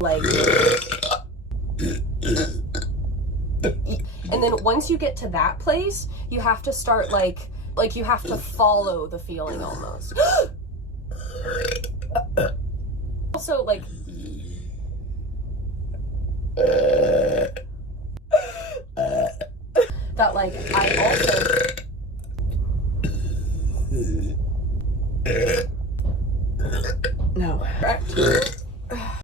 like, and then once you get to that place, you have to start like you have to follow the feeling almost. Also, like, that like I also